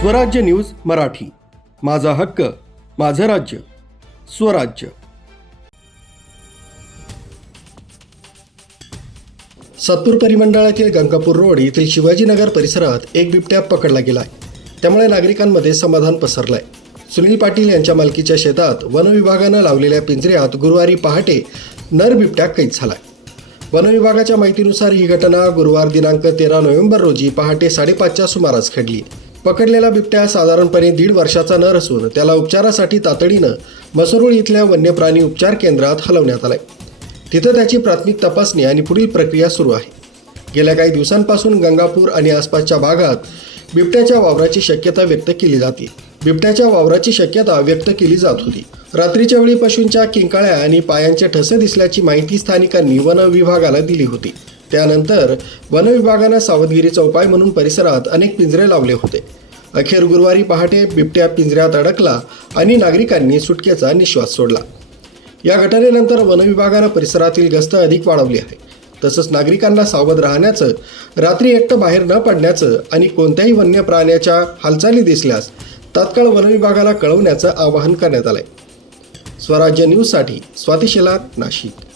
स्वराज्य न्यूज मराठी माझा हक्क माझं राज्य स्वराज्य सातपूर परिमंडळातील गंगापूर रोड येथील शिवाजीनगर परिसरात एक बिबट्या पकडला गेला त्यामुळे नागरिकांमध्ये समाधान पसरलंय सुनील पाटील यांच्या मालकीच्या शेतात वनविभागानं लावलेल्या पिंजऱ्यात गुरुवारी पहाटे नर बिबट्या कैद झालाय वनविभागाच्या माहितीनुसार ही घटना गुरुवार दिनांक तेरा नोव्हेंबर रोजी पहाटे साडेपाचच्या सुमारास घडली पकडलेला बिबट्या साधारणपणे दीड वर्षाचा नर असून त्याला उपचारासाठी तातडीनं मसरूळ इथल्या वन्यप्राणी उपचार केंद्रात हलवण्यात आलाय तिथं त्याची प्राथमिक तपासणी आणि पुढील प्रक्रिया सुरू आहे गेल्या काही दिवसांपासून गंगापूर आणि आसपासच्या भागात बिबट्याच्या वावराची शक्यता व्यक्त केली जाते बिबट्याच्या वावराची शक्यता व्यक्त केली जात होती रात्रीच्या वेळी पशूंच्या किंकाळ्या आणि पायांचे ठसे दिसल्याची माहिती स्थानिकांनी वन विभागाला दिली होती त्यानंतर वनविभागानं सावधगिरीचा उपाय म्हणून परिसरात अनेक पिंजरे लावले होते अखेर गुरुवारी पहाटे बिबट्या पिंजऱ्यात अडकला आणि नागरिकांनी सुटकेचा निश्वास सोडला या घटनेनंतर वनविभागानं परिसरातील गस्त अधिक वाढवली आहे तसंच नागरिकांना सावध राहण्याचं रात्री एकटं बाहेर न पडण्याचं आणि कोणत्याही वन्य प्राण्याच्या हालचाली दिसल्यास तात्काळ वनविभागाला कळवण्याचं आवाहन करण्यात आलंय स्वराज्य न्यूजसाठी स्वातिशेला नाशिक